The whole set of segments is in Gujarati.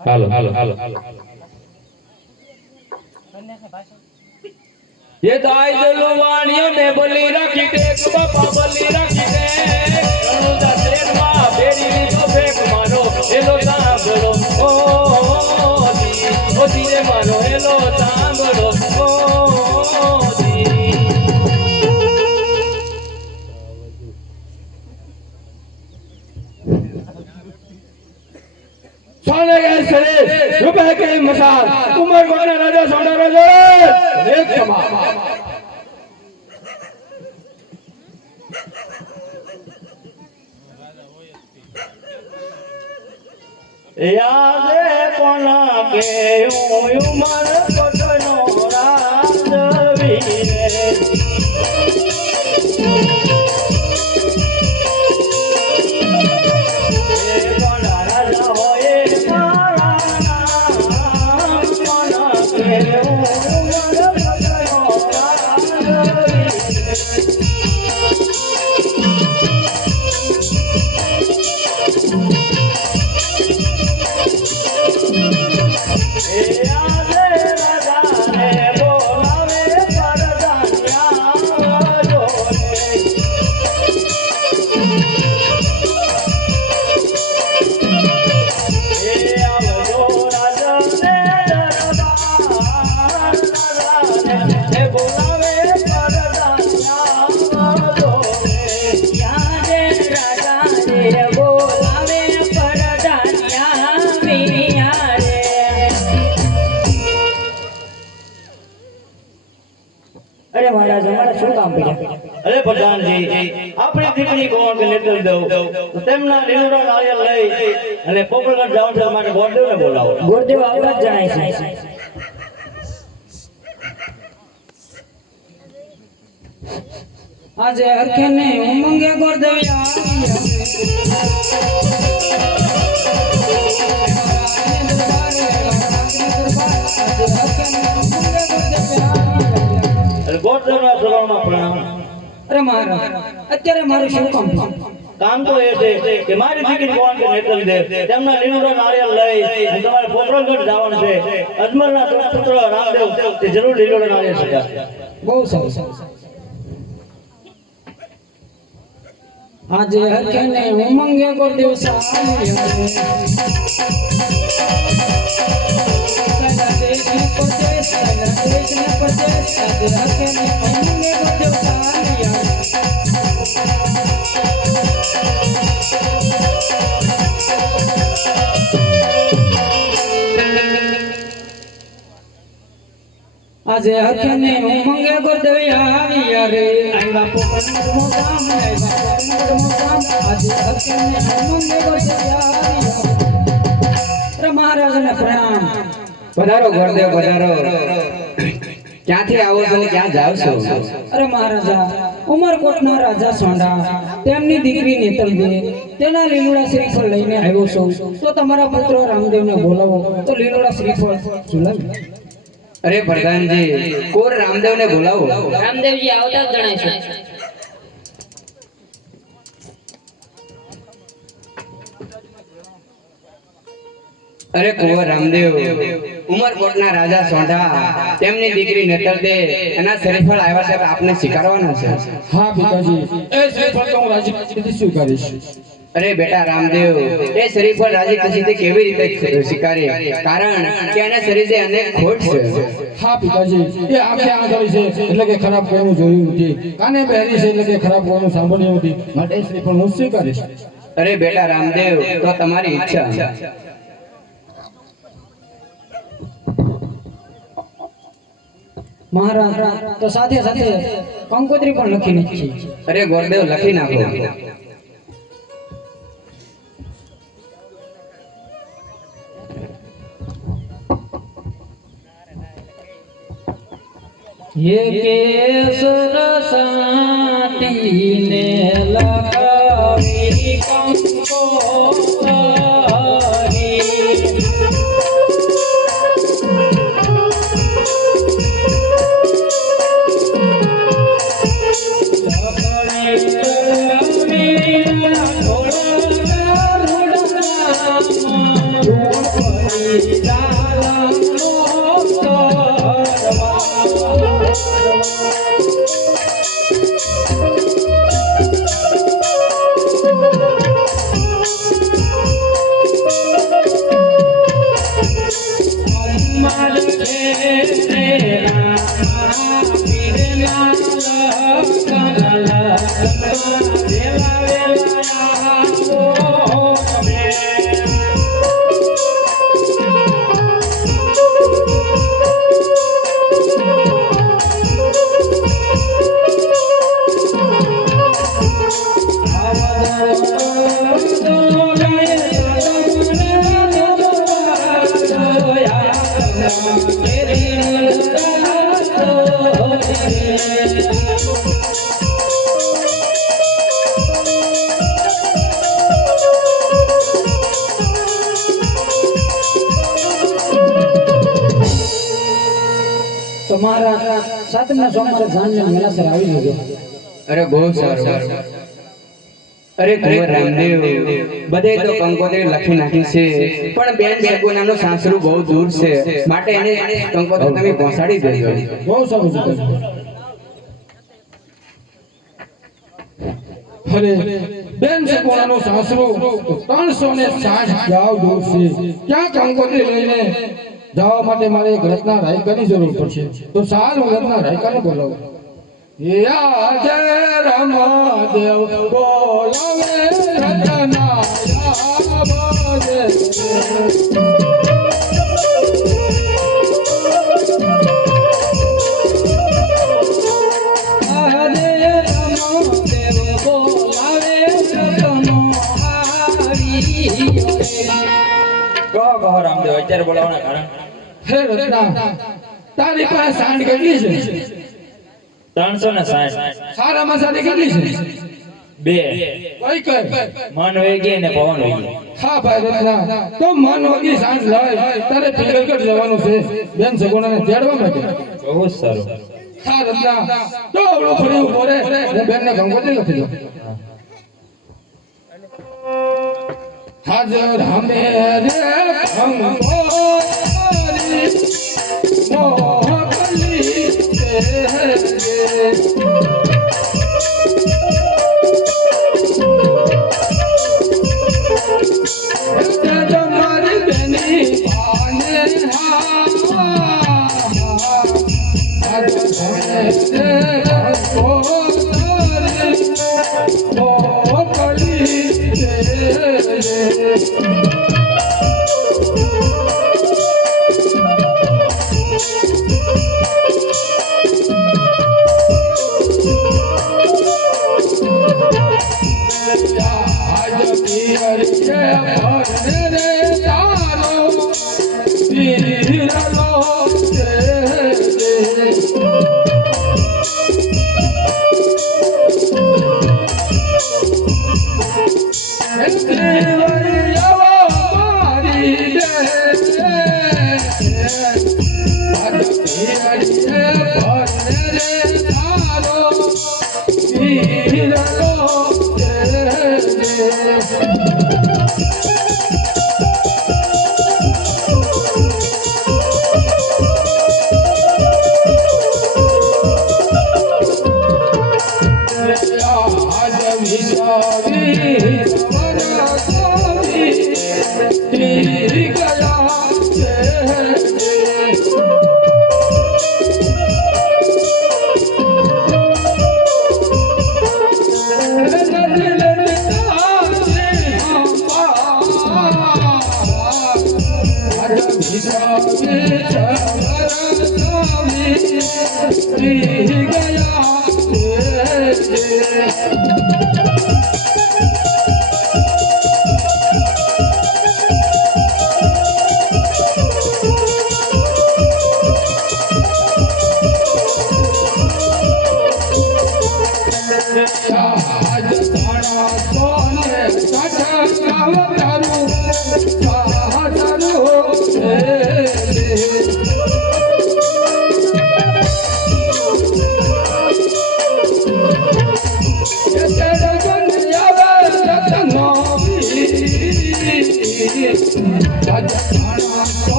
હાલો ये दाई दलो वाणियों ने बली रखी टेक बापा बली रखी टे रणु दा सेठ मां बेड़ी नी तो फेक मानो हेलो सांभळो ओ दी रे मानो हेलो सांभळो ओ दी सोने के सरे रुपए के मसाल उमर कोना राजा सोना राजा एक समा यादे कोना के उमर कोटनो राजवी रे कोना राजा होए सारा कोना के अरे प्रधान जी अपनी दीकरी कोण के लेकर दो तो तेमना લીલુડા નાળિયેર લઈ અને પોપલગઢ જાવ છે માટે ગોરદેવ ને બોલાવો ગોરદેવ આવતા જ જણાય છે આજે હરખે ને ઉમંગે ગોરદેવ ગોરદેવ ના ચરણમાં પ્રણામ અરે મહારાજ અત્યારે મારું શું કામ તો એ છે કે મારી દીકરી કોણ કે નેતરી દે તેમના લીલુડા નાળિયેર લઈ અને તમારે પોપલગઢ જવાનું છે અજમલના પુત્ર રામદેવ તે જરૂર લીલુડા નાળિયેર શક્યા બહુ સરસ આજે હરખે ને ઉમંગે ગોરદેવ આજે હરખે ને ઉમંગે ગોરદેવ આવ્યા રે આવ્યા પોપટ મોધામ આવ્યા પોપટ મોધામ આજે હરખે ને ઉમંગે ગોરદેવ આવ્યા રે મહારાજને પ્રણામ પધારો ગોરદેવ પધારો ક્યાંથી આવો છો ક્યાં જાવ છો અરે મહારાજા ઉમરકોટના રાજા સોંડા તેમની દીકરી નેતલબે તેના લીલુડા શ્રીફળ લઈને આવ્યો છું તો તમારા પુત્ર રામદેવને બોલાવો તો લીલુડા શ્રીફળ ઝુલાવી અરે પ્રધાનજી કોર રામદેવને બોલાવો રામદેવજી આવતા જ જણાય છે અરે કુંવર રામદેવ ઉમરકોટના રાજા સોંઢા તેમની દીકરી નેતલદે એના શ્રીફળ આવ્યા છે આપને સ્વીકારવાના છે હા પિતાજી એ શ્રીફળ તો હું રાજી ખુશીથી સ્વીકારીશ અરે બેટા રામદેવ એ શ્રીફળ રાજી ખુશીથી કેવી રીતે સ્વીકારે કારણ કે એના શરીરે અનેક ખોટ છે હા પિતાજી એ આંખે આંધળી છે એટલે કે ખરાબ કોઈનું જોયું નથી કાને બહેરી છે એટલે કે ખરાબ કોઈનું સાંભળ્યું નથી માટે એ શ્રીફળ હું સ્વીકારીશ અરે બેટા રામદેવ તો તમારી ઈચ્છા મહારાજ તો સાથે સાથે કંકોત્રી પણ લખી નાખી અરે ગોરદેવ લખી નાખો ये केसर साटीने लगावी कंकोत्री सपने તમારા સાતમના સોમવારે સાંજે મેલાસર આવી લેજો. અરે બહુ સારું. અરે કુંવર રામદેવ, બધે તો કંકોત્રી લખી નાખી છે, પણ બેન સગુનાનું સાસરું બહુ દૂર છે, માટે એને કંકોત્રી તમે પહોંચાડી દેજો. બહુ સારું છે. અરે બેન સગુણાનું સાસરું 360 ગાવ દૂર છે. ક્યાં કંકોત્રી લઈને જવા માટે મારે એક રત્ના રાયકાની જરૂર પડશે. તો સાલ હું રત્ના રાયકાને બોલાવું. યા જય રામદેવ બોલાવે રત્ના યા કહો રામદેવ, અત્યારે બોલાવવાના કારણ? હે રત્ના, તારી પાસે સાંડ કેટલી છે? 360. સારામાં સારી કેટલી છે? 2. કઈ મન વેગી ને પવન વેગી. હા ભાઈ રત્ના, તો મન વગી સાંજ લાય, તારે પિંગલગઢ જવાનું છે બેન સગુણાને તેડવા માટે. બહુ જ સારું. હા રત્ના, તો આવડું ફરી ઉભો રે, હું બેનને કંકોત્રી લખી દઉં. હાજર હમે રે કંકોત્રી મોકલી દે. તમારી બેની પાને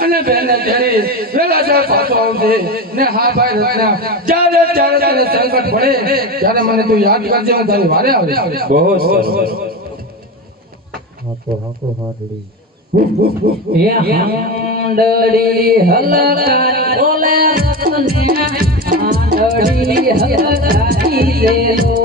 અને બેને તેરી વેલા ચાર પાછો આવજે ને હા ભાઈ રત્ના જ્યારે સંકટ પડે ત્યારે મને તું યાદ કરજે હું તારી વારે આવીશ બહુ સરસ હે હાંડળી હલકા ઓલે રતને હાંડળી હલકાઈ દેલો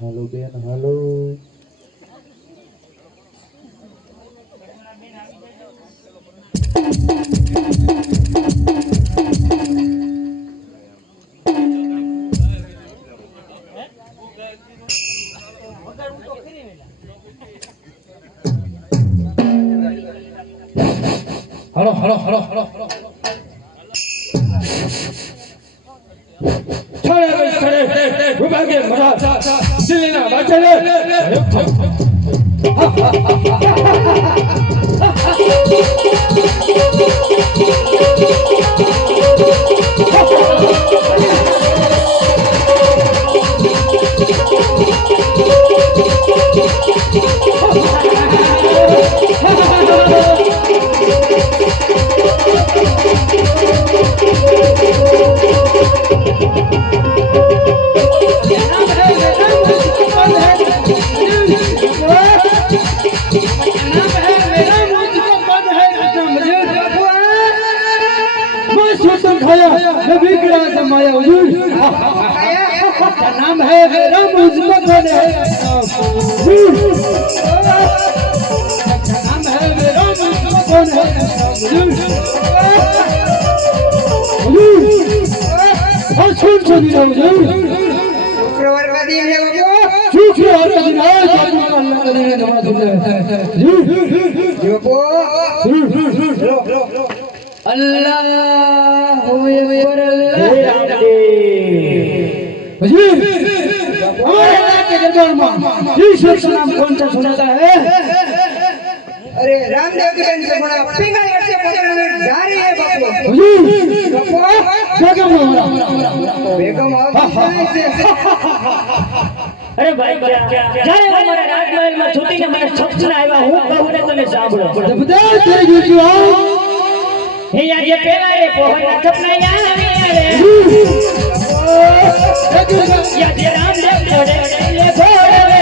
હાલો બેન હાલો હલો વિભાગે મરા દિલ્હીના બાચાને नाम है राम उजमा कौन है नाम है राम उजमा कौन है और सुन सुनी ना शुक्रवार का दिन है बाबू शुक्रवार का दिन है अल्लाह का दिन है नमाज जी बाबू अल्लाह अकबर हजूर हमारे अल्लाह के दरबार में ईश्वर का नाम कौन सा सुनाता है? अरे रामदेव की बहन से बड़ा पिंगल से पकड़ने जा रही है बापू हजूर बेगम बेगम आओ अरे भाई જ્યારે અમારા રાજમહેલમાં છૂટીને મને સપના આવ્યા હું કહું ને તમે સાંભળો બધા તેરી ગીત આવો હે યાર ये પેલા રે પોહના સપના આવ્યા રે या जे रामदेव छोड़े ले छोड़े रे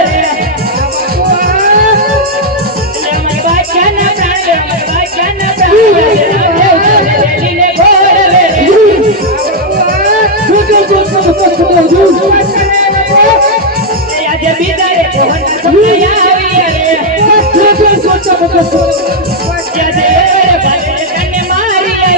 ले मेरे भाई क्या ना प्राण ले मेरे भाई क्या ना प्राण ले ले छोड़े रे या जे बीता रे पोहना सपना આવ્યા रे या जे भाई कने मारी रे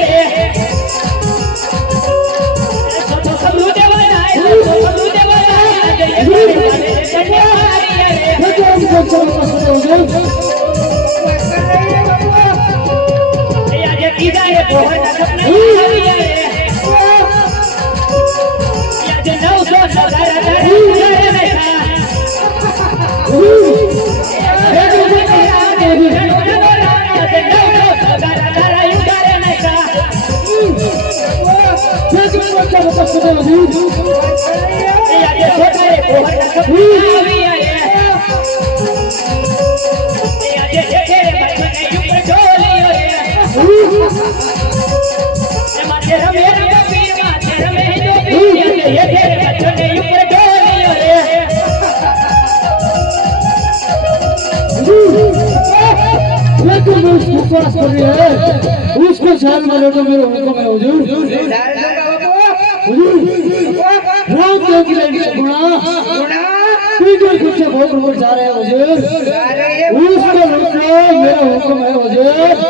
लेकिन मैं उसको पास कर रही है उसको साल में तो मेरे हुक्म है हुजूर हुजूर राम देव की लड़की से गुना पीछे पीछे बहुत ऊपर जा रहे हैं हुजूर उसको रोको मेरा हुक्म है हुजूर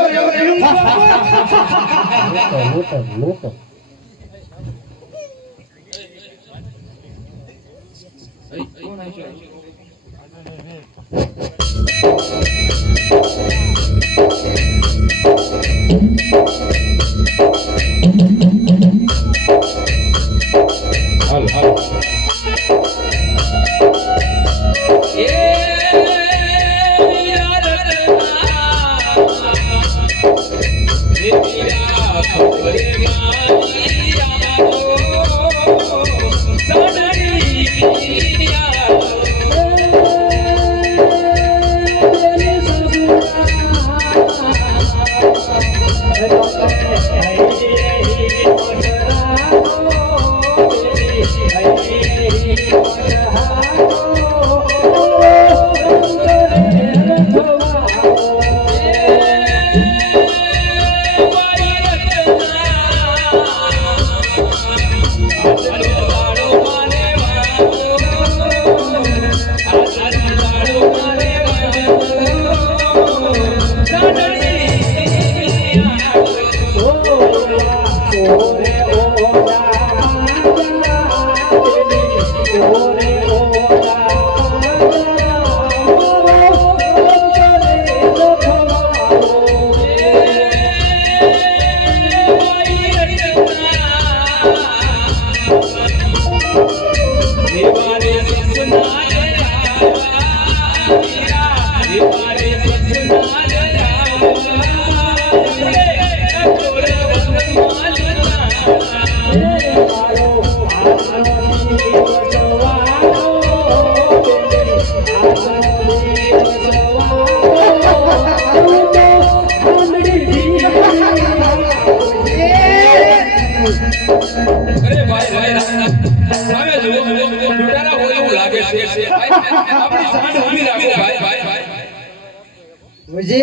मुझे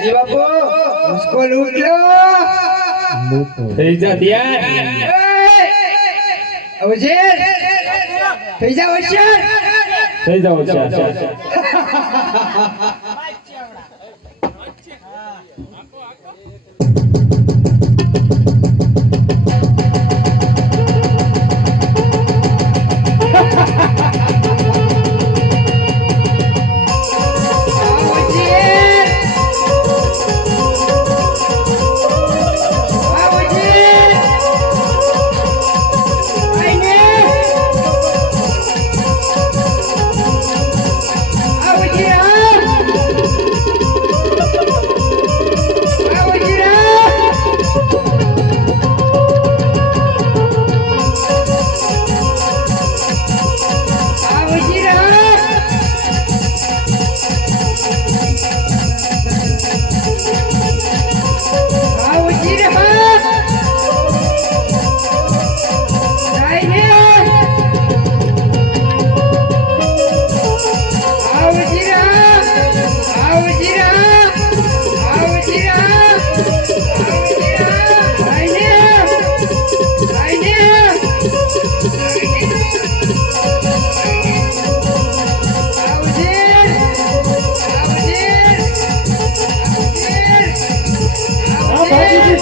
जी बापू उसको लूट लो થઈ જા ત્યાં मुझे फैजा होशियार થઈ જાઓ ચાલ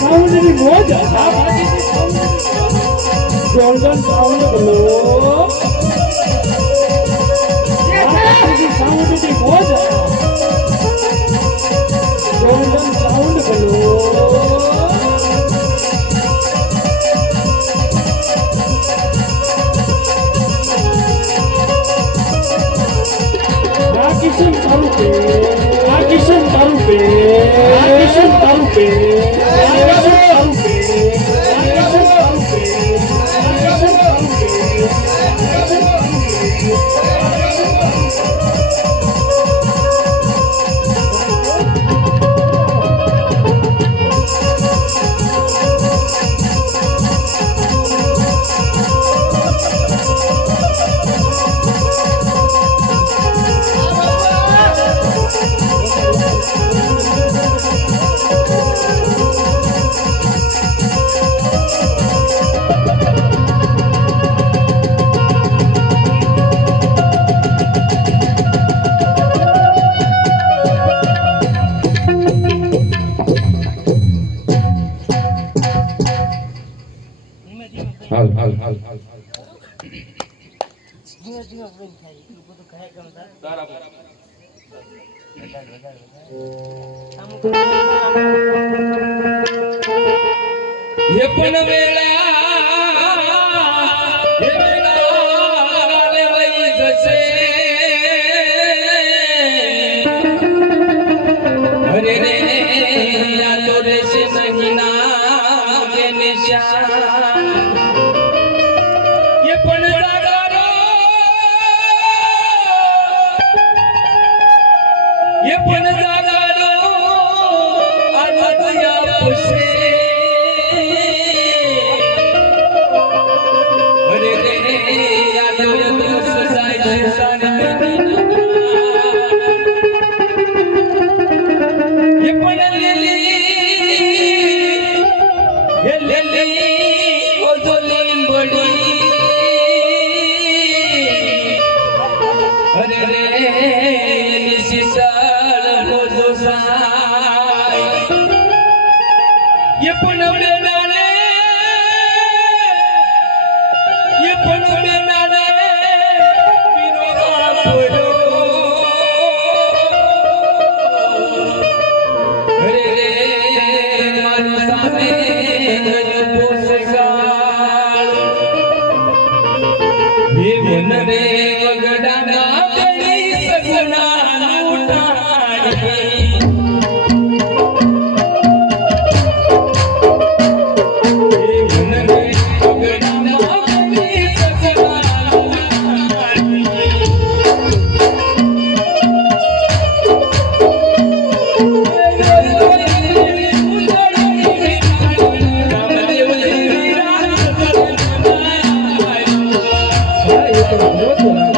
સાઉન્ડની મોજ આ બાજીની સાઉન્ડ ગોલ્ડન સાઉન્ડ બોલો આ બાજીની સાઉન્ડની મોજ ગોલ્ડન સાઉન્ડ બોલો કિશન તારું પે આ કિશન તારું પે આ કિશન તારું પે એ પણ વેળા લઈ જશે અરે રે આ તો રેશે મહિના કે નિશાન એ પણ જાગારો એ પણ જાગારો આ થયા પૂછે અરે રે આ તો સસાઈ નિશાન એ પણ લીલી ઓ તો લીંબડી અરે રે નિશિસાલ મોજો સાય એ પણ બેનાને એ પણ બેનાને વીરો બોલો અરે રે મારી સામે ગયું પોસગાળ હે મન રે વગડાના ગઈ સગના ઉઠાડી હે મન રે વગડાના ગઈ સગના ઉઠાડી હા, એ તો બરોબર.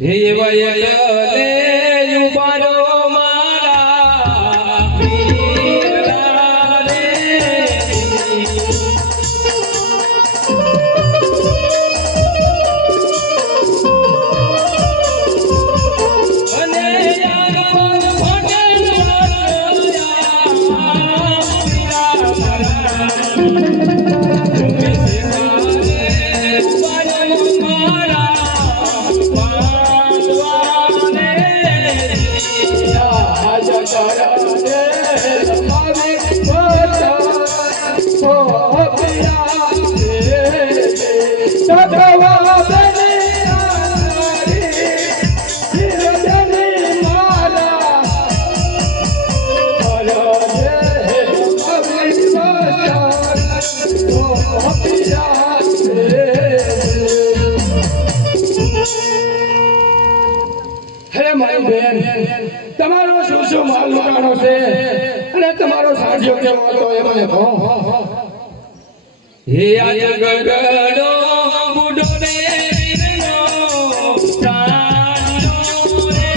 એવા એકલે ઉભારો મારા વીરલા રે. અને યાર તમારો શું શું માલ લૂંટાણો છે અને તમારો સાંજ્યો કેવો હતો એ મને કહો. હે આજ ગગડો બુડો રે વીરનો પ્રાણનો રે.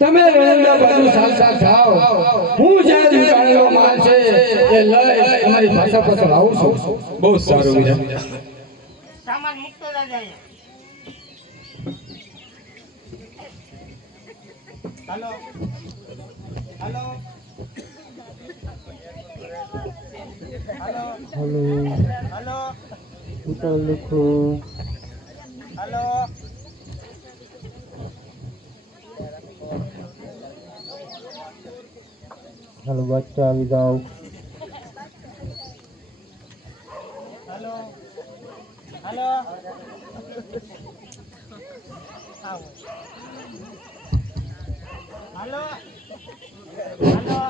તમે રણના બાજુ સાથ જાઓ. હું જ્યાં દુકાનેલો માલ છે એ લઈ અમારી ભાષા પર આવું છું. બહુ સારું વીરા. સામાન મૂકતો જાય. હાલો હાલો હાલો હાલો ઉતાર લખો. હાલો હાલો બચ્ચા આવી જાઓ. હાલો હાલો આવો. હાલો હાલો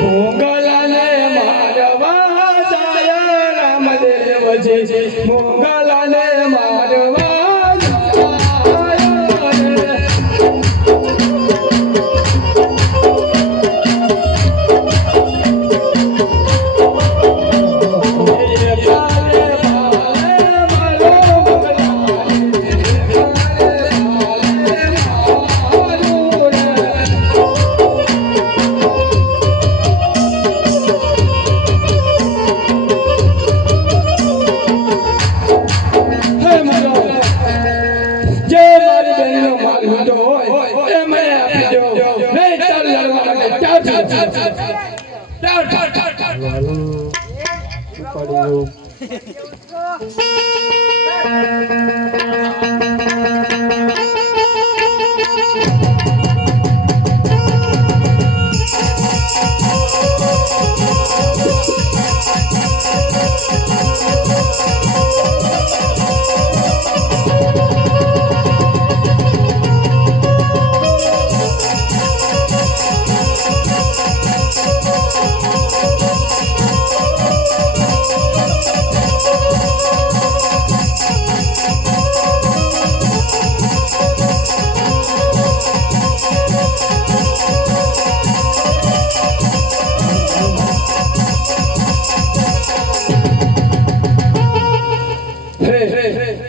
મોગલાને મારવા જાય રામદેવજી. મોગલાને મારવા જાય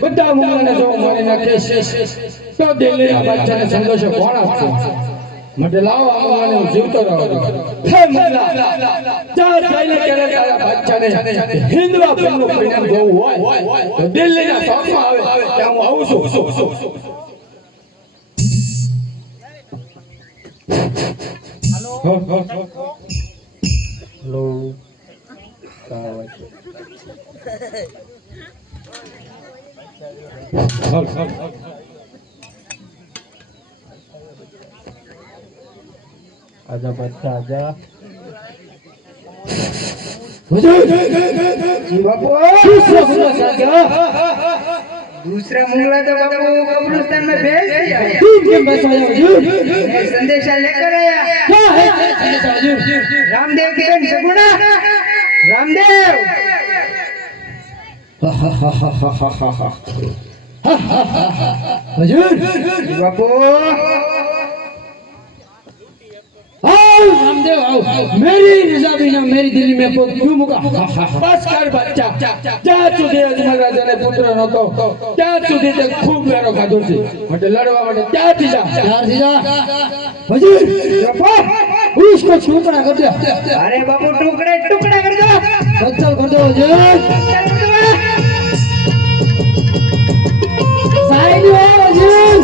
બધા મુગલાને જો મારી નાખે તો દિલ્હીના બાદશાહને સંદેશો કોણ આપશે? માટે લાવો આ મુગલાને હું જીવતો રહું. હે મુગલા, જા જઈને કહે તારા બાદશાહને હિન્દવા પેનનું પરિણામ જોવું હોય તો દિલ્હીના શોખમાં આવે ત્યાં હું આવું છું. હેલો आजा बच्चा आजा दूसरा मुगला तो बाबू कब्रिस्तान में भेज दिया। संदेशा लेकर आया। क्या है संदेशा हजूर? रामदेव की बहन सगुना, रामदेव हजूर बापू आओ रामदेव आओ, मेरी रजा बिना मेरी दिल्ली में पग क्यों मुका? બસ કર બચ્ચા, જ્યાં સુધી અજમલ રાજાને પુત્ર નહોતો ત્યાં સુધી તે ખૂબ મેરો ખાધો છે. માટે લડવા માટે ત્યાંથી જા. यार जीजा हजूर उसको टुकड़ा कर दो. अरे बापू टुकड़े टुकड़ा कर दो। बच्चल कर दो हजूर. साइड में हजूर.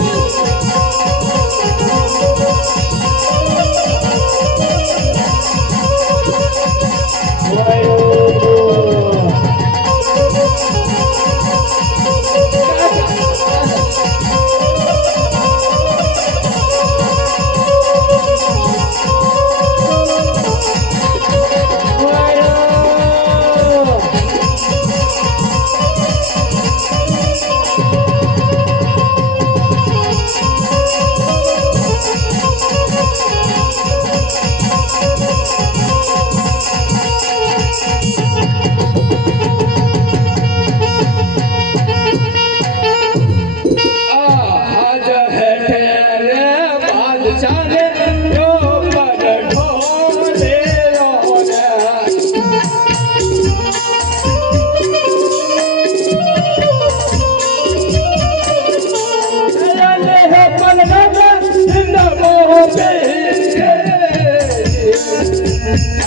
आज है तेरे बादशाह ने जो पर ढोले रोने. चले है पलगन जिंदा मोह पे.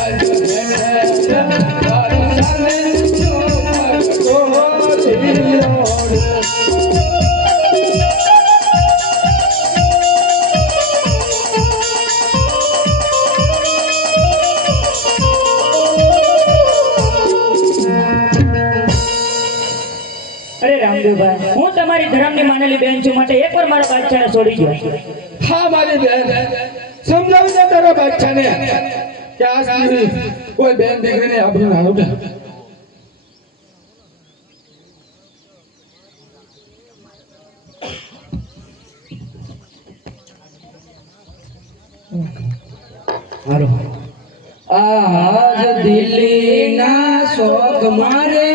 आज है तेरे बादशाह ने जो पर ढोले रोने. અરે રામદેવભાઈ, હું તમારી ધર્મની માનેલી બેન છું, માટે એકવાર મારા બાદશાહને છોડી દો. હા મારી બેન, સમજાવી દે તારા બાદશાહને કે આ સુધી કોઈ બેન દીકરીને આબરૂ ના લૂટે. આજ દિલ્હી ના શોક મારે